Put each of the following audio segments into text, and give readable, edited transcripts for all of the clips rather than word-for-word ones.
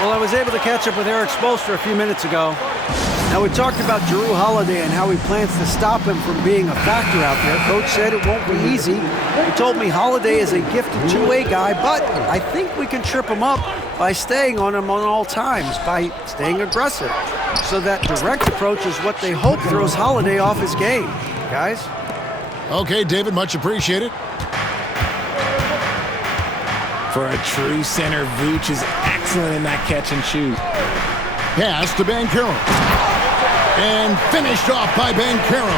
Well, I was able to catch up with Eric Spoelstra a few minutes ago. Now, we talked about Jrue Holiday and how he plans to stop him from being a factor out there. Coach said it won't be easy. He told me Holiday is a gifted two-way guy, but I think we can trip him up by staying on him on all times, by staying aggressive. So that direct approach is what they hope throws Holiday off his game. Guys? Okay, David, much appreciated. For a true center, Vooch is excellent in that catch and shoot. Pass to Banchero. And finished off by Banchero.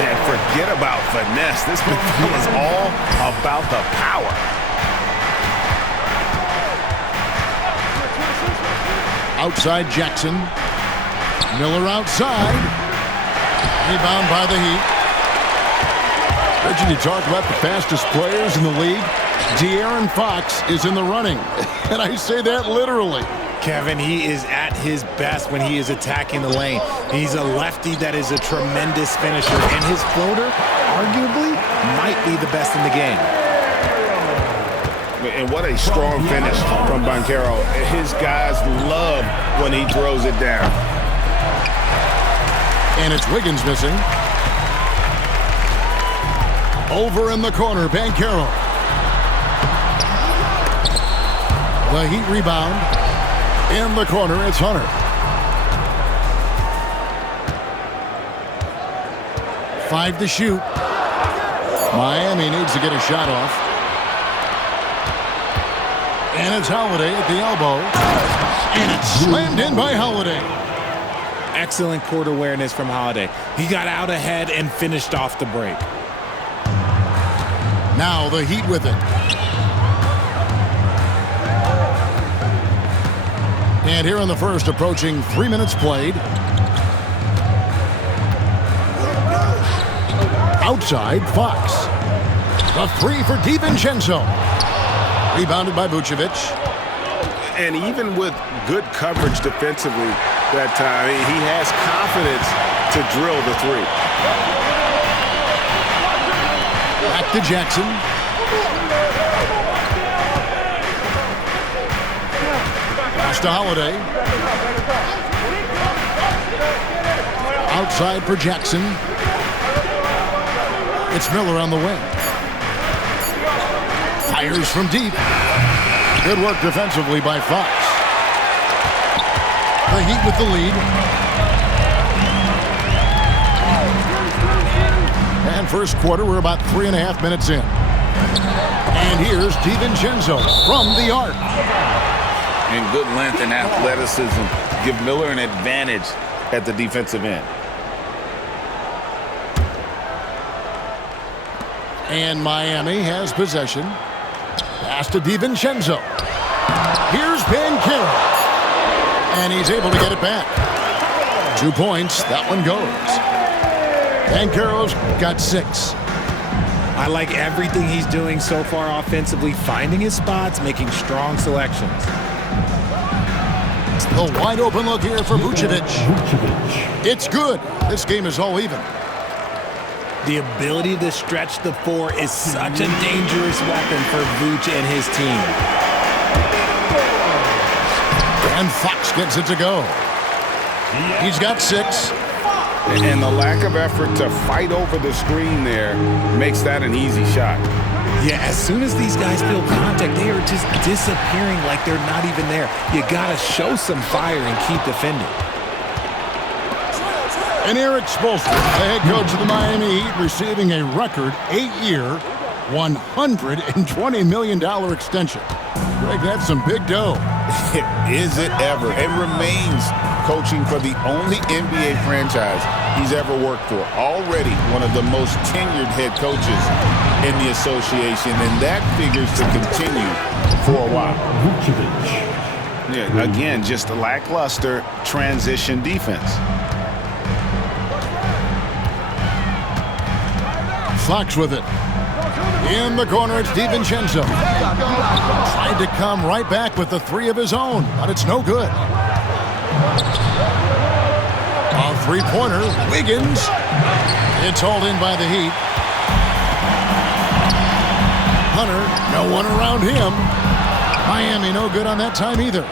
And forget about finesse. This one is all about the power. Outside Jackson. Miller outside. Rebound by the Heat. Reggie, you talk about the fastest players in the league. De'Aaron Fox is in the running. And I say that literally. Kevin, he is at his best when he is attacking the lane. He's a lefty that is a tremendous finisher, and his floater, arguably, might be the best in the game. And what a strong finish from Banchero. His guys love when he throws it down. And it's Wiggins missing. Over in the corner, Banchero. The Heat rebound. In the corner, it's Hunter. Five to shoot. Miami needs to get a shot off. And it's Holiday at the elbow. And it's slammed in by Holiday. Excellent court awareness from Holiday. He got out ahead and finished off the break. Now the Heat with it. And here in the first, approaching 3 minutes played. Outside, Fox. The three for DiVincenzo. Rebounded by Vucevic. And even with good coverage defensively that time, he has confidence to drill the three. Back to Jackson. Pass to Holiday. Outside for Jackson. It's Miller on the wing. Fires from deep. Good work defensively by Fox. The Heat with the lead. And first quarter, we're about 3.5 minutes in. And here's DiVincenzo from the arc. And good length and athleticism give Miller an advantage at the defensive end. And Miami has possession. Pass to DiVincenzo. Here's Banchero. And he's able to get it back. 2 points. That one goes. Banchero's got 6. I like everything he's doing so far offensively, finding his spots, making strong selections. A wide open look here for Vucevic. It's good. This game is all even. The ability to stretch the four is such a dangerous weapon for Vooch and his team. And Fox gets it to go. He's got 6. And the lack of effort to fight over the screen there makes that an easy shot. Yeah, as soon as these guys feel contact, they are just disappearing like they're not even there. You got to show some fire and keep defending. And Eric Spoelstra, the head coach of the Miami Heat, receiving a record 8-year, $120 million extension. Greg, that's some big dough. Is it ever? It remains coaching for the only NBA franchise he's ever worked for. Already one of the most tenured head coaches in the association, and that figures to continue for a while. Yeah, again, just a lackluster transition defense. Fox with it. In the corner, it's DiVincenzo. Tried to come right back with the 3 of his own, but it's no good. A three-pointer, Wiggins. It's hauled in by the Heat. Hunter, no one around him. Miami no good on that time either.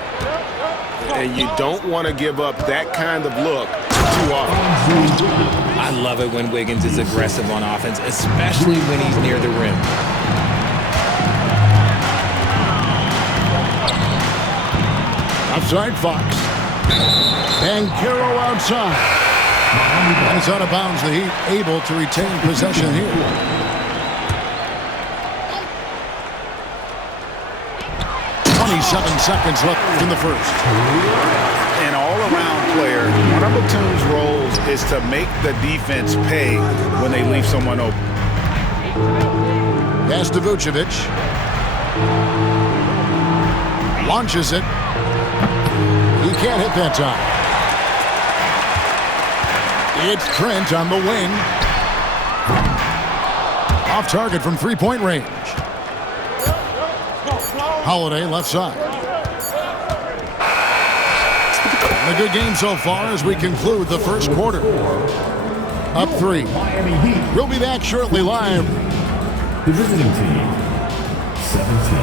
And you don't want to give up that kind of look too often. I love it when Wiggins is aggressive on offense, especially when he's near the rim. Outside Fox. Banchero outside. And it's out of bounds. The Heat able to retain possession here. 27 seconds left in the first. An all-around player, one of Batum's roles is to make the defense pay when they leave someone open. Pass to Vucevic. Launches it. He can't hit that time. It's Trent on the wing. Off target from three-point range. Holiday left side. A good game so far as we conclude the first quarter. Up 3. We'll be back shortly live. The visiting team, 17.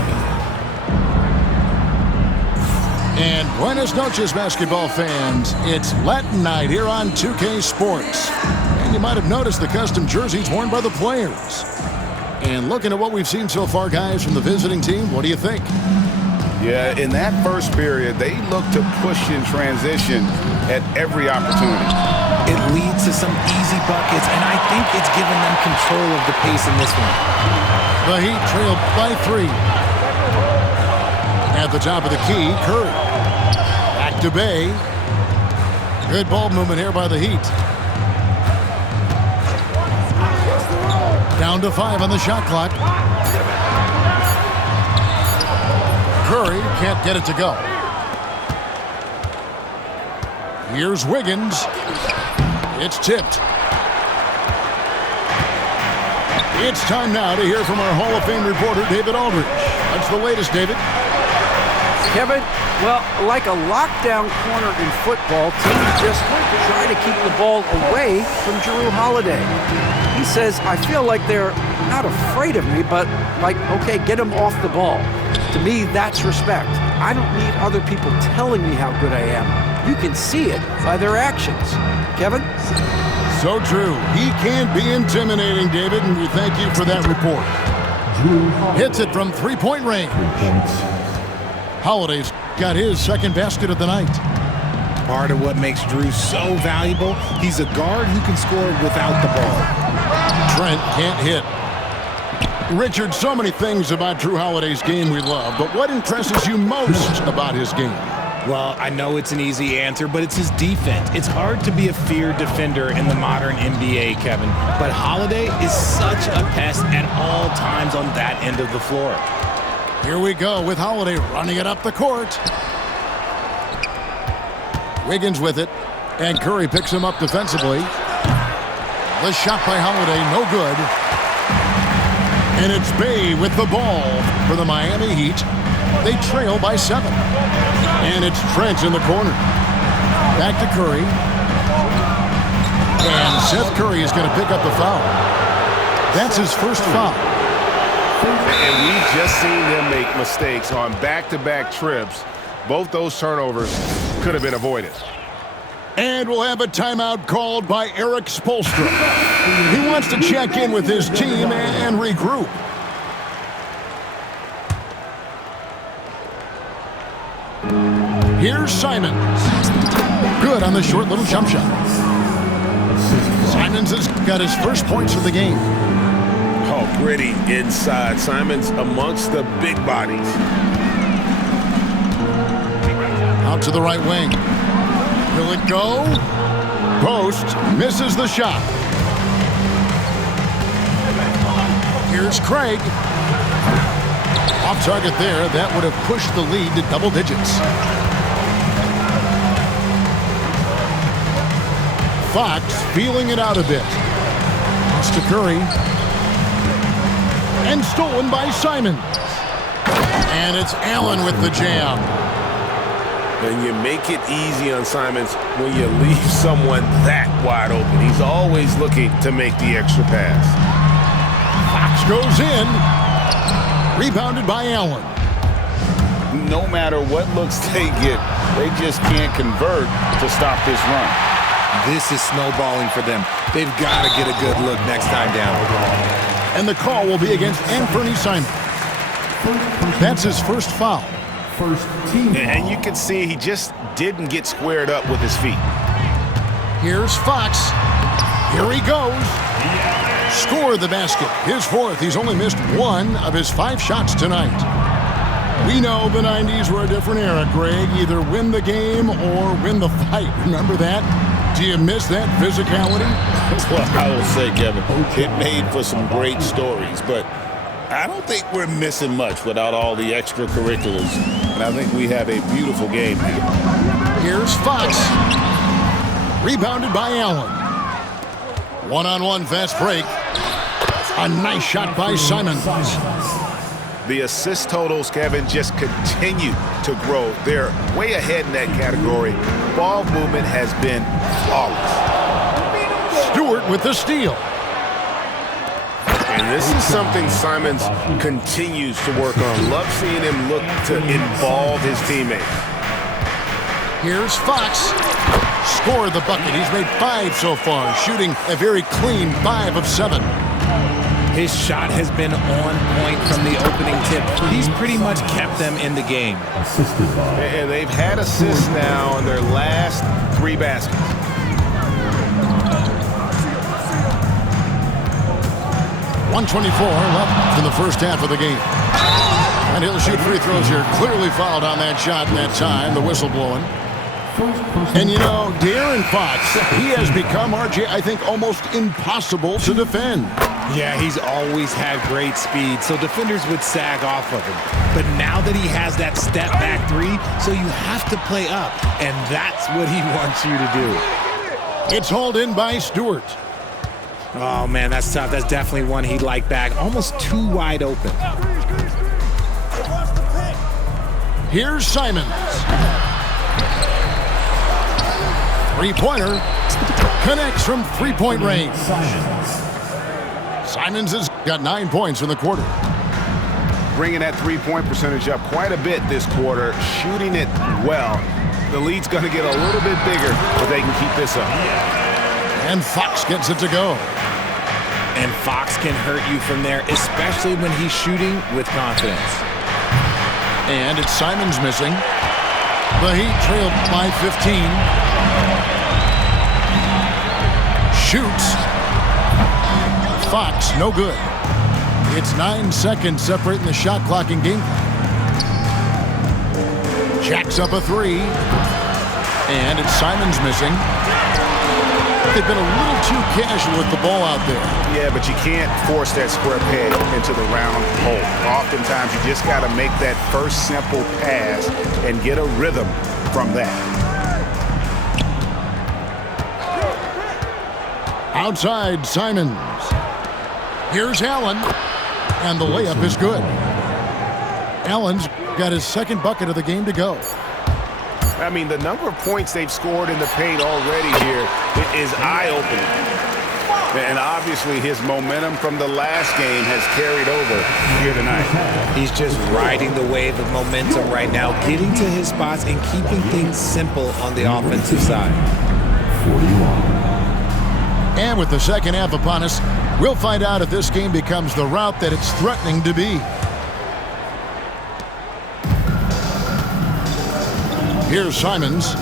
And buenas noches, basketball fans. It's Latin night here on 2K Sports. And you might have noticed the custom jerseys worn by the players. And looking at what we've seen so far, guys, from the visiting team, what do you think? Yeah, in that first period, they looked to push in transition at every opportunity. It leads to some easy buckets, and I think it's given them control of the pace in this one. The Heat trailed by 3. At the top of the key, Curry. Back to Bay. Good ball movement here by the Heat. Down to 5 on the shot clock. Curry can't get it to go. Here's Wiggins. It's tipped. It's time now to hear from our Hall of Fame reporter, David Aldridge. That's the latest, David. Kevin, well, like a lockdown corner in football, teams just try to keep the ball away from Jrue Holiday. He says, I feel like they're not afraid of me, but like, okay, get him off the ball. To me, that's respect. I don't need other people telling me how good I am. You can see it by their actions. Kevin? So true. He can be intimidating, David, and we thank you for that report. Hits it from three-point range. Holiday's got his second basket of the night. Part of what makes Jrue so valuable, he's a guard who can score without the ball. Trent can't hit. Richard, so many things about Jrue Holiday's game we love, but what impresses you most about his game? Well, I know it's an easy answer, but it's his defense. It's hard to be a feared defender in the modern NBA, Kevin. But Holiday is such a pest at all times on that end of the floor. Here we go with Holiday running it up the court. Wiggins with it, and Curry picks him up defensively. The shot by Holiday, no good. And it's Bay with the ball for the Miami Heat. They trail by 7. And it's Trent in the corner. Back to Curry. And Seth Curry is going to pick up the foul. That's his first foul. And we've just seen them make mistakes on back-to-back trips. Both those turnovers could have been avoided. And we'll have a timeout called by Eric Spoelstra. He wants to check in with his team and regroup. Here's Simons. Good on the short little jump shot. Simons has got his first points of the game. Oh, gritty inside. Simons amongst the big bodies. Out to the right wing. Will it go? Post misses the shot. Here's Craig. Off target there. That would have pushed the lead to double digits. Fox feeling it out a bit. Pass to Curry. And stolen by Simons. And it's Allen with the jam. And you make it easy on Simons when you leave someone that wide open. He's always looking to make the extra pass. Fox goes in. Rebounded by Allen. No matter what looks they get, they just can't convert to stop this run. This is snowballing for them. They've got to get a good look next time down. And the call will be against Anthony Simon. That's his first foul. First team foul. And you can see he just didn't get squared up with his feet. Here's Fox. Here he goes. Score the basket. His fourth. He's only missed one of his 5 shots tonight. We know the 90s were a different era, Greg. Either win the game or win the fight. Remember that? Do you miss that physicality? Well, I will say, Kevin, it made for some great stories, but I don't think we're missing much without all the extracurriculars. And I think we have a beautiful game here. Here's Fox. Rebounded by Allen. One-on-one fast break. A nice shot by Simons. The assist totals, Kevin, just continue to grow. They're way ahead in that category. Ball movement has been flawless. Stewart with the steal. And this is something Simons continues to work on. Love seeing him look to involve his teammates. Here's Fox. Score the bucket. He's made 5 so far, shooting a very clean 5 of 7. His shot has been on point from the opening tip. He's pretty much kept them in the game. Assisted by. And they've had assists now in their last 3 baskets. .124 left in the first half of the game. And he'll shoot free throws here. Clearly fouled on that shot in that time. The whistle blowing. And you know, De'Aaron Fox, he has become, RJ, I think, almost impossible to defend. Yeah, he's always had great speed, so defenders would sag off of him. But now that he has that step-back 3, so you have to play up, and that's what he wants you to do. It's hauled in by Stewart. Oh, man, that's tough. That's definitely one he'd like back. Almost too wide open. Here's Simons. Three-pointer connects from three-point range. Simons has got 9 points in the quarter. Bringing that three-point percentage up quite a bit this quarter, shooting it well. The lead's going to get a little bit bigger if they can keep this up. And Fox gets it to go. And Fox can hurt you from there, especially when he's shooting with confidence. And it's Simons missing. The Heat trailed by 15. Shoots. Fox, no good. It's 9 seconds separating the shot clock and game clock. Jacks up a 3. And it's Simons missing. They've been a little too casual with the ball out there. Yeah, but you can't force that square peg into the round hole. Oftentimes, you just got to make that first simple pass and get a rhythm from that. Outside, Simons. Here's Allen. And the layup is good. Allen's got his second bucket of the game to go. I mean, the number of points they've scored in the paint already here is eye-opening. And obviously his momentum from the last game has carried over here tonight. He's just riding the wave of momentum right now, getting to his spots and keeping things simple on the offensive side. 41. And with the second half upon us, we'll find out if this game becomes the route that it's threatening to be. Here's Simons.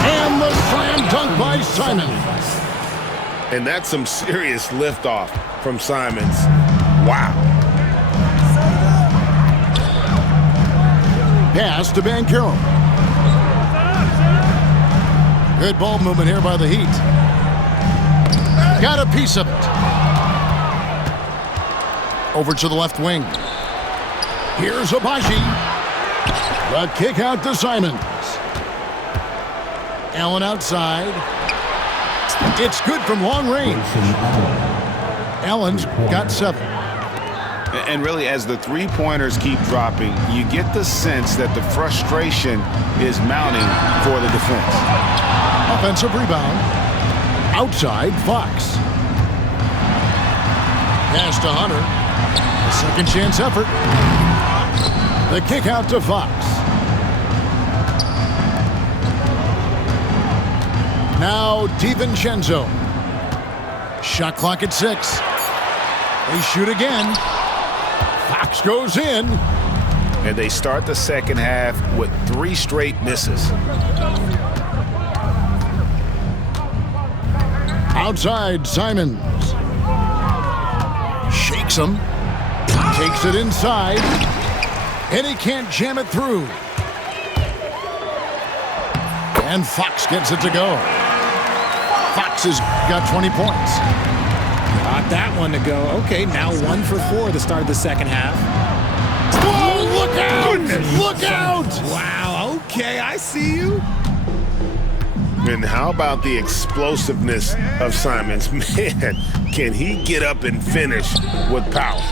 And the slam dunk by Simons. And that's some serious liftoff from Simons. Wow. Pass to Banchero. Good ball movement here by the Heat. Got a piece of it. Over to the left wing. Here's Abaji. The kick out to Simons. Allen outside. It's good from long range. Allen's got 7. And really, as the three-pointers keep dropping, you get the sense that the frustration is mounting for the defense. Offensive rebound. Outside, Fox. Pass to Hunter. A second chance effort. The kick out to Fox. Now DiVincenzo. Shot clock at 6. They shoot again. Fox goes in. And they start the second half with 3 straight misses. Outside, Simons. Shakes him. Takes it inside. And he can't jam it through. And Fox gets it to go. Fox has got 20 points. Got that one to go. Okay, now 1 for 4 to start the second half. Whoa, look out! Goodness. Look out! Wow, okay, I see you. And how about the explosiveness of Simons? Man, can he get up and finish with power?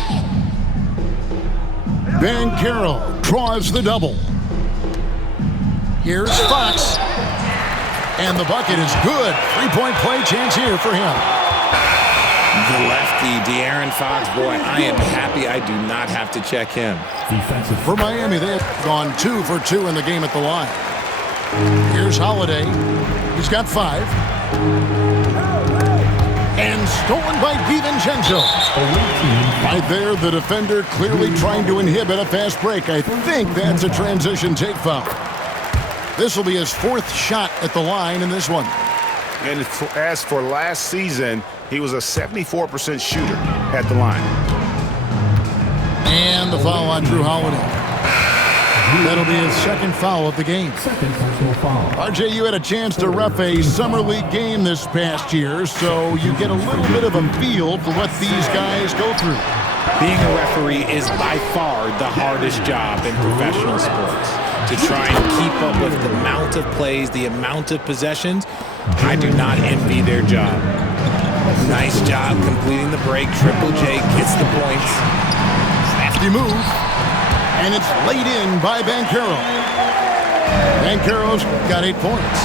Banchero draws the double. Here's Fox. And the bucket is good. 3-point play chance here for him. The lefty, De'Aaron Fox, boy, I am happy I do not have to check him. Defensive. For Miami, they have gone 2 for 2 in the game at the line. Here's Holiday. He's got 5. And stolen by DiVincenzo. Right there, the defender clearly trying to inhibit a fast break. I think that's a transition take foul. This will be his 4th shot at the line in this one. And as for last season, he was a 74% shooter at the line. And the foul on Drew Holiday. That'll be his 2nd foul of the game. Second personal foul. RJ, you had a chance to ref a Summer League game this past year, so you get a little bit of a feel for what these guys go through. Being a referee is by far the hardest job in professional sports. To try and keep up with the amount of plays, the amount of possessions, I do not envy their job. Nice job completing the break. Triple J gets the points. Crafty move. And it's laid in by Banchero. Banchero's got 8 points.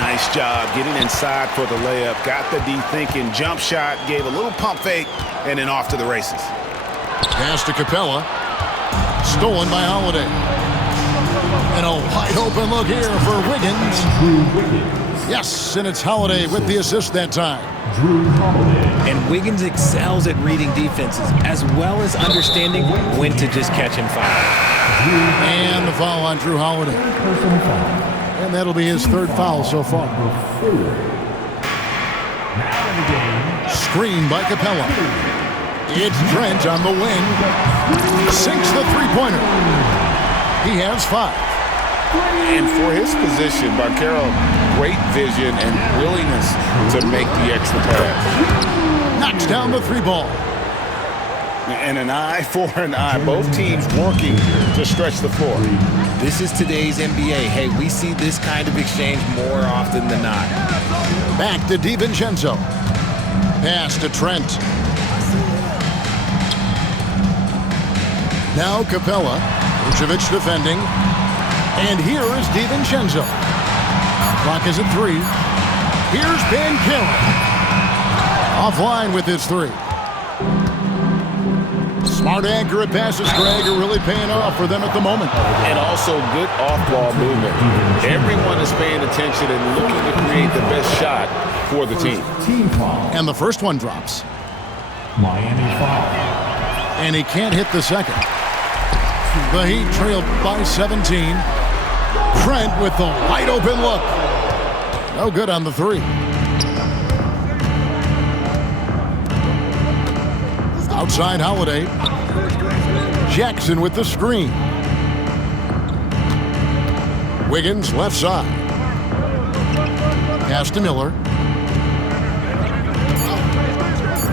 Nice job getting inside for the layup. Got the D thinking, jump shot, gave a little pump fake, and then off to the races. Pass to Capella. Stolen by Holiday. And a wide open look here for Wiggins. Drew Wiggins. Yes, and it's Holiday with the assist that time. Drew Holiday. And Wiggins excels at reading defenses as well as understanding when to just catch and foul. And the foul on Drew Holiday. Personal foul. And that'll be his 3rd foul so far. Number 4. Now in the game. Screen by Capella. It's Trent on the wing. Sinks the 3-pointer. He has 5. And for his position, Banchero, great vision and willingness to make the extra pass. Knocks down the 3-ball. And an eye for an eye. Both teams working to stretch the floor. This is today's NBA. Hey, we see this kind of exchange more often than not. Back to DiVincenzo. Pass to Trent. Now Capella. Vucevic defending. And here is DiVincenzo. Clock is at 3. Here's Banchero. Offline with his 3. Smart, accurate passes, Greg, are really paying off for them at the moment. And also good off-ball movement. Everyone is paying attention and looking to create the best shot for the team. Team foul. And the first one drops. Miami foul. And he can't hit the second. The Heat trailed by 17. Trent with the wide open look. No good on the 3. Outside Holiday. Jackson with the screen. Wiggins left side. Pass to Miller.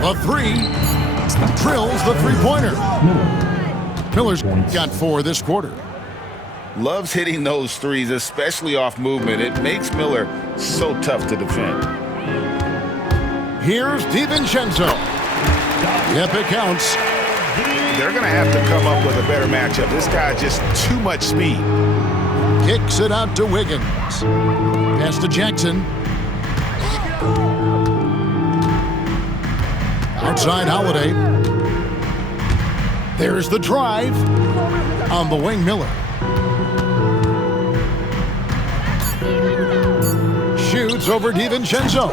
A 3. Drills the 3-pointer. Miller's got 4 this quarter. Loves hitting those threes, especially off movement. It makes Miller so tough to defend. Here's DiVincenzo. Yep, it counts. They're going to have to come up with a better matchup. This guy just too much speed. Kicks it out to Wiggins. Pass to Jackson. Outside Holiday. There's the drive. On the wing, Miller. Shoots over DiVincenzo.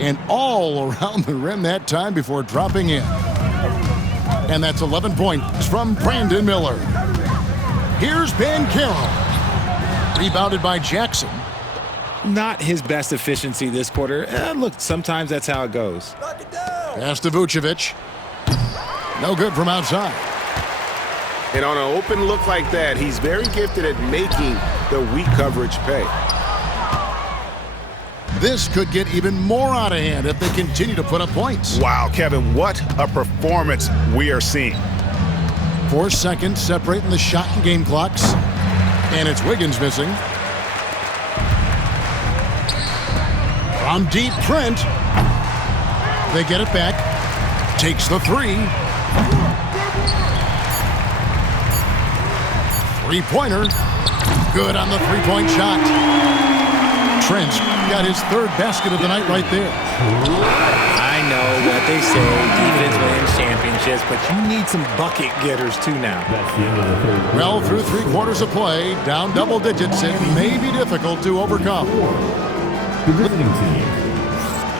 And all around the rim that time before dropping in. And that's 11 points from Brandon Miller. Here's Banchero. Rebounded by Jackson. Not his best efficiency this quarter. Look, sometimes that's how it goes. Pass to Vucevic. No good from outside. And on an open look like that, he's very gifted at making the weak coverage pay. This could get even more out of hand if they continue to put up points. Wow, Kevin, what a performance we are seeing. 4 seconds separating the shot and game clocks. And it's Wiggins missing. From deep, Trent. They get it back. Takes the three. Three-pointer. Good on the three-point shot. Trent got his third basket of the night right there. I know what they say, defense wins championships, but you need some bucket getters too now. That's the end of the third. Well, through 3 quarters of play, down double digits, it may be difficult to overcome. The visiting team,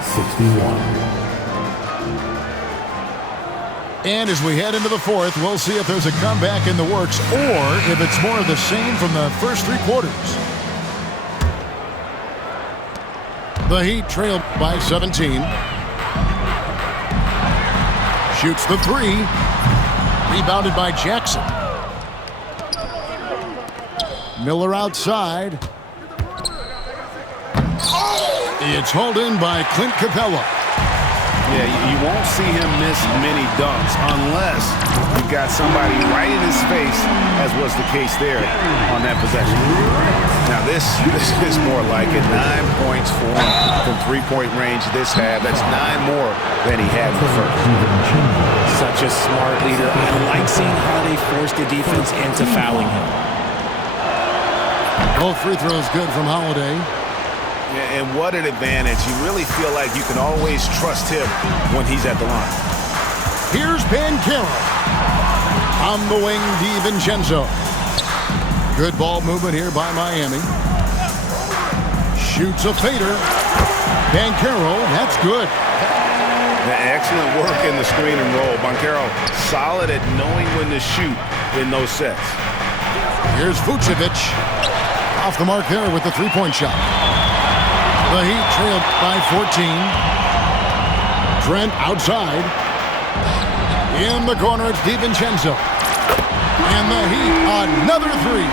61. And as we head into the fourth, we'll see if there's a comeback in the works or if it's more of the same from the first 3 quarters. The Heat trailed by 17. Shoots the three. Rebounded by Jackson. Miller outside. It's hauled in by Clint Capella. Yeah, you won't see him miss many dunks unless you've got somebody right in his face, as was the case there on that possession. Now this is more like it. 9 points for him from three-point range this half. That's 9 more than he had in the first. Such a smart leader. I like seeing how they force the defense into fouling him. Both free throws good from Holiday. Yeah, and what an advantage. You really feel like you can always trust him when he's at the line. Here's Banchero. On the wing, DiVincenzo. Good ball movement here by Miami. Shoots a fader. Banchero, that's good. Excellent work in the screen and roll. Banchero solid at knowing when to shoot in those sets. Here's Vucevic. Off the mark there with the three-point shot. The Heat trailed by 14. Trent outside. In the corner, it's DiVincenzo. And the Heat, another three.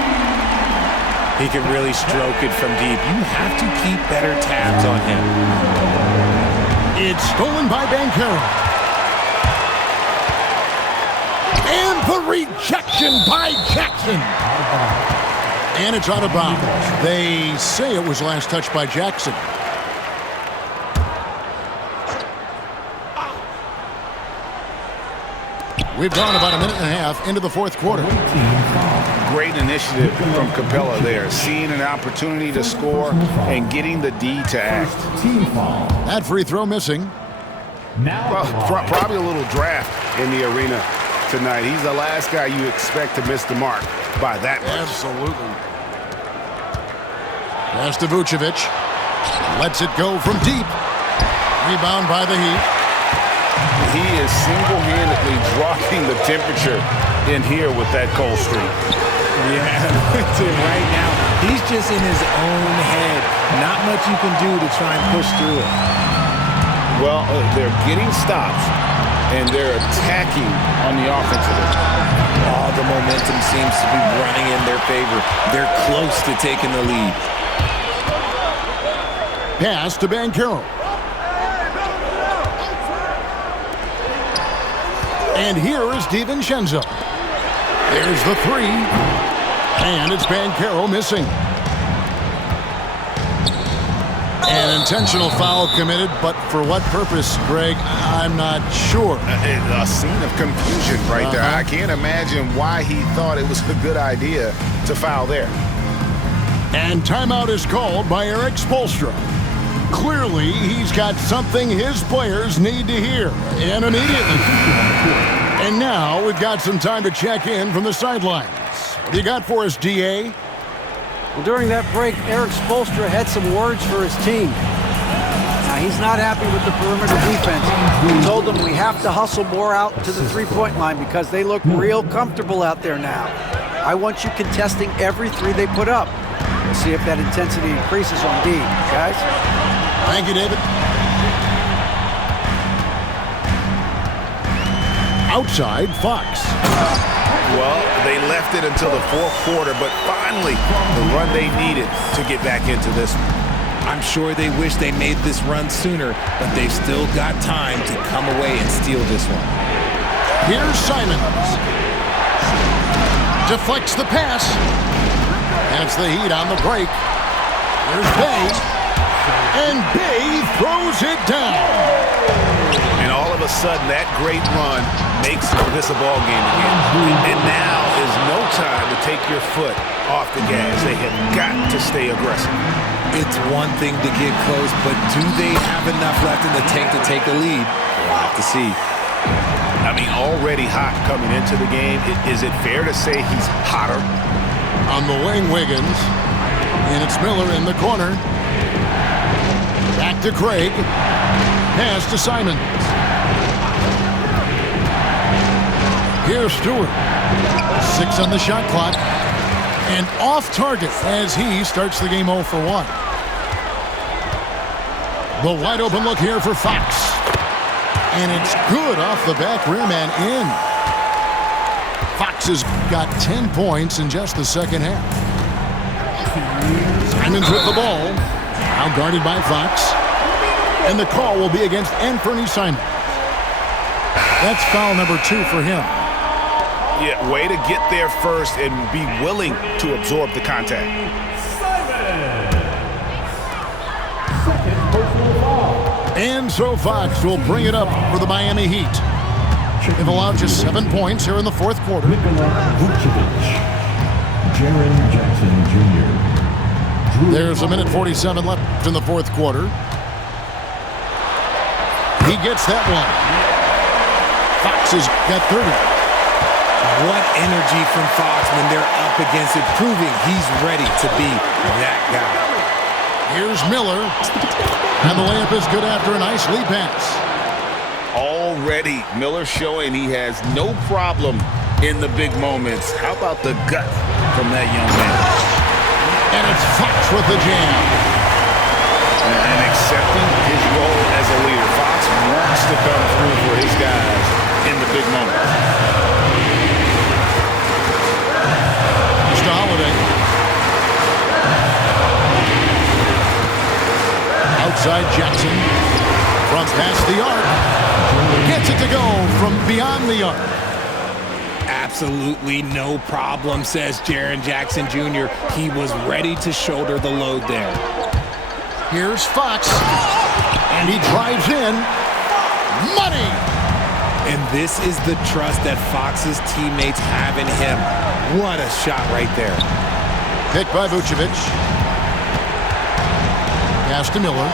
He can really stroke it from deep. You have to keep better tabs on him. It's stolen by Banchero. And the rejection by Jackson. And it's out of bounds. They say it was last touched by Jackson. We've gone about a minute and a half into the fourth quarter. Great initiative from Capella there. Seeing an opportunity to score and getting the D to act. That free throw missing. Probably a little draft in the arena tonight. He's the last guy you expect to miss the mark by that much. Absolutely. Pass to Vucevic. Lets it go from deep. Rebound by the Heat. He is single-handedly dropping the temperature in here with that cold streak. Yeah, right now, he's just in his own head. Not much you can do to try and push through it. Well, they're getting stops, and they're attacking on the offensive end. All the momentum seems to be running in their favor. They're close to taking the lead. Pass to Banchero. And here is DiVincenzo. There's the three. And it's Banchero missing. An intentional foul committed, but for what purpose, Greg? I'm not sure. A scene of confusion right there. I can't imagine why he thought it was a good idea to foul there. And timeout is called by Eric Spoelstra. Clearly, he's got something his players need to hear, and immediately. And now we've got some time to check in from the sidelines. What do you got for us, DA? Well, during that break, Eric Spoelstra had some words for his team. Now, he's not happy with the perimeter defense. He told them we have to hustle more out to the three-point line because they look real comfortable out there now. I want you contesting every three they put up. We'll see if that intensity increases on D, guys. Thank you, David. Outside, Fox. Well, they left it until the fourth quarter, but finally the run they needed to get back into this one. I'm sure they wish they made this run sooner, but they've still got time to come away and steal this one. Here's Simons. Deflects the pass. And it's the Heat on the break. Here's Bay. And Bay throws it down. And all of a sudden, that great run makes this a ball game again. And now is no time to take your foot off the gas. They have got to stay aggressive. It's one thing to get close, but do they have enough left in the tank to take a lead? We'll have to see. I mean, already hot coming into the game. Is it fair to say he's hotter? On the wing, Wiggins. And it's Miller in the corner. Back to Craig. Pass to Simons. Here's Stewart. 6 on the shot clock. And off target as he starts the game 0 for 1. The wide open look here for Fox. And it's good off the back rim and in. Fox has got 10 points in just the second half. Simons with the ball. Now guarded by Fox. And the call will be against Anthony Simons. That's foul number 2 for him. Yeah, way to get there first and be willing to absorb the contact. And so Fox will bring it up for the Miami Heat. They've allowed just 7 points here in the fourth quarter. Jaren Jackson Jr. There's a minute 47 left in the fourth quarter. He gets that one. Fox has got 30. What energy from Fox when they're up against it, proving he's ready to be that guy. Here's Miller. And the layup is good after a nice lead pass. Already, Miller showing he has no problem in the big moments. How about the gut from that young man? And it's Fox with the jam. And accepting his role as a leader. Fox wants to come through for his guys in the big moments. Mr. Holiday. Outside Jackson. From past the arc. Gets it to go from beyond the arc. Absolutely no problem, says Jaren Jackson Jr. He was ready to shoulder the load there. Here's Fox. And he drives in. Money! And this is the trust that Fox's teammates have in him. What a shot right there. Picked by Vucevic. Pass to Miller.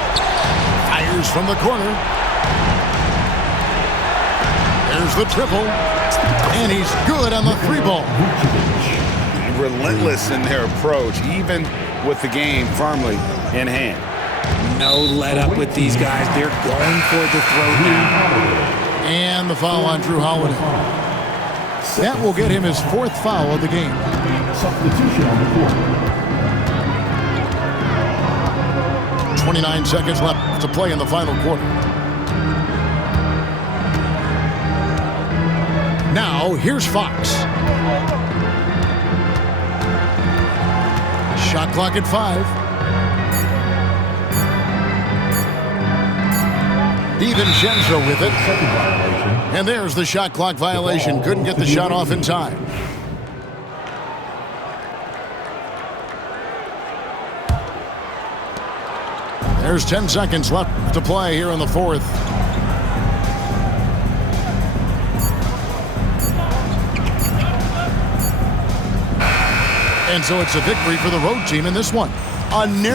Fires from the corner. There's the triple. And he's good on the 3-ball. Relentless in their approach, even with the game firmly in hand. No let up with these guys. They're going for the throw now. And the foul on Drew Holiday. That will get him his 4th foul of the game. Substitution on the court. 29 seconds left to play in the final quarter. Now, here's Fox. Shot clock at 5. DiVincenzo with it. And there's the shot clock violation. Couldn't get the shot off in time. There's 10 seconds left to play here in the fourth. And so it's a victory for the road team in this one. A near